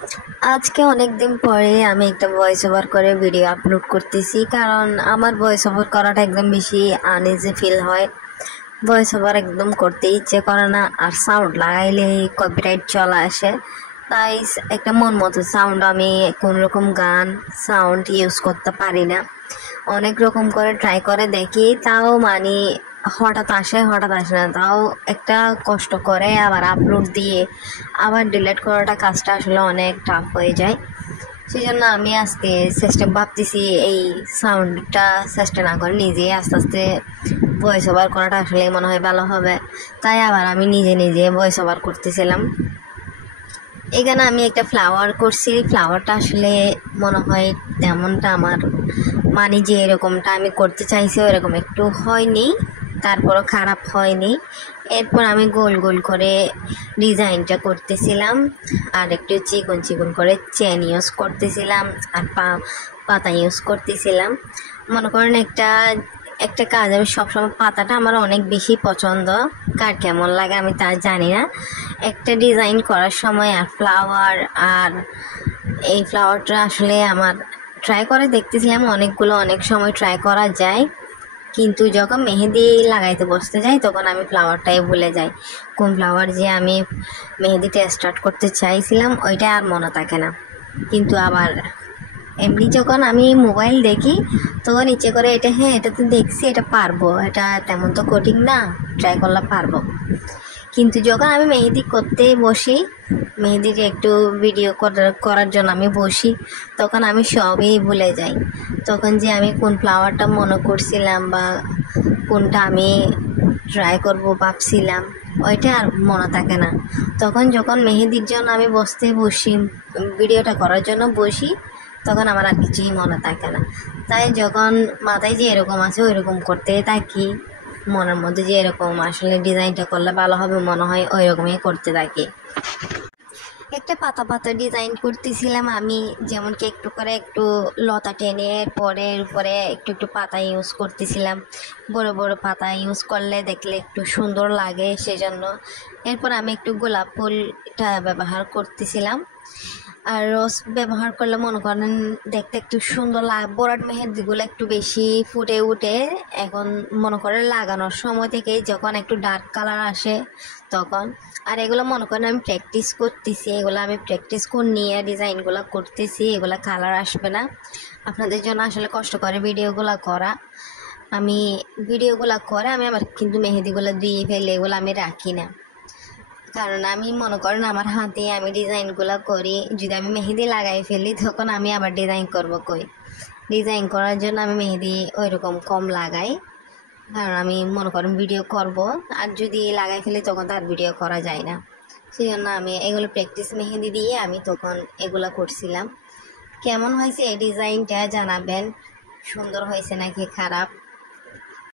আজকে অনেক দিন পরে আমি একটা ভয়েস ওভার করে ভিডিও আপলোড করতেছি, কারণ আমার ভয়েস ওভার করাটা একদম বেশি আনইজি ফিল হয়। ভয়েস ওভার একদম করতে ইচ্ছে করে না, আর সাউন্ড লাগাইলে কপিরাইট চলে আসে। তাই একটা মন মতো সাউন্ড আমি কোন রকম গান সাউন্ড ইউজ করতে পারি না। অনেক রকম করে ট্রাই করে দেখি, তাও মানে হঠাৎ আসে না। তাও একটা কষ্ট করে আবার আপলোড দিয়ে আবার ডিলিট করাটা কাজটা আসলে অনেক টাফ হয়ে যায়। সেই জন্য আমি আজকে চেষ্টা ভাবতেছি এই সাউন্ডটা চেষ্টা না করে নিজেই আস্তে আস্তে ভয়েস ওভার করাটা আসলে মনে হয় ভালো হবে। তাই আবার আমি নিজে নিজে ভয়েস ওভার করতেছিলাম। এখানে আমি একটা ফ্লাওয়ার করছি। ফ্লাওয়ারটা আসলে মনে হয় তেমনটা আমার মানে যে এরকমটা আমি করতে চাইছি ওরকম একটু হয়নি, তারপরও খারাপ হয়নি। এরপর আমি গোল গোল করে ডিজাইনটা করতেছিলাম, আর একটু চিকন চিকন করে চেন ইউজ করতেছিলাম, আর পাতা ইউজ করতেছিলাম। মনে করেন একটা একটা কাজ, আমি সবসময় পাতাটা আমার অনেক বেশি পছন্দ। কার কেমন লাগে আমি তা জানি না। একটা ডিজাইন করার সময় আর ফ্লাওয়ার, আর এই ফ্লাওয়ারটা আসলে আমার ট্রাই করে দেখতেছিলাম অনেকগুলো, অনেক সময় ট্রাই করা যায়, কিন্তু যখন মেহেদি লাগাইতে বসতে যাই তখন আমি ফ্লাওয়ারটাই ভুলে যাই। কোন ফ্লাওয়ার যে আমি মেহেদিটা স্টার্ট করতে চাইছিলাম ওইটা আর মনে থাকে না। কিন্তু আবার এমনি যখন আমি মোবাইল দেখি তখন ইচ্ছে করে এটা, হ্যাঁ এটা তো দেখছি, এটা পারবো, এটা তেমন তো কঠিন না, ট্রাই করলে পারবো। কিন্তু যখন আমি মেহেদি করতে বসি, মেহেদির একটু ভিডিও করার জন্য আমি বসি, তখন আমি সবই ভুলে যাই। তখন যে আমি কোন ফ্লাওয়ারটা মনে করছিলাম বা কোনটা আমি ট্রাই করব ভাবছিলাম ওইটা আর মনে থাকে না। তখন যখন মেহেদির জন্য আমি বসি, ভিডিওটা করার জন্য বসি, তখন আমার আর কিছুই মনে থাকে না। তাই যখন মাথায় যে এরকম আছে ওই রকম করতে থাকি, মনের মধ্যে যে এরকম আসলে ডিজাইনটা করলে ভালো হবে মনে হয় ওই রকমই করতে থাকি। একটা পাতা পাতা ডিজাইন করতেছিলাম আমি, যেমন কি একটু করে একটু লতা টেনে পরে উপরে একটু একটু পাতা ইউজ করতেছিলাম। বড় বড় পাতা ইউজ করলে দেখলে একটু সুন্দর লাগে, সেজন্য। এরপর আমি একটু গোলাপ ফুলটা ব্যবহার করতেছিলাম। আর রোজ ব্যবহার করলে মনে করেন দেখতে একটু সুন্দর লাগে, বরাট মেহেদিগুলো একটু বেশি ফুটে উঠে। এখন মনে করেন লাগানোর সময় থেকে যখন একটু ডার্ক কালার আসে তখন। আর এগুলো মনে করেন আমি প্র্যাকটিস করতেছি, এগুলো আমি প্র্যাকটিস করে নিয়ে ডিজাইনগুলো করতেছি, এগুলো কালার আসবে না। আপনাদের জন্য আসলে কষ্ট করে ভিডিওগুলো করা। আমি ভিডিওগুলো করে আমি আমার কিন্তু মেহেদিগুলো দিয়ে ফেলে এগুলো আমি রাখি না, কারণ আমি মনে করেন আমার হাতে আমি ডিজাইনগুলো করি, যদি আমি মেহেদি লাগাই ফেলি তখন আমি আবার ডিজাইন করব কই। ডিজাইন করার জন্য আমি মেহেদি ওই রকম কম লাগাই, কারণ আমি মনে করেন ভিডিও করব, আর যদি লাগাই ফেলি তখন তার ভিডিও করা যায় না। সেই জন্য আমি এগুলো প্র্যাকটিস মেহেদি দিয়ে আমি তখন এগুলো করছিলাম। কেমন হয়েছে এই ডিজাইনটা জানাবেন, সুন্দর হয়েছে নাকি খারাপ।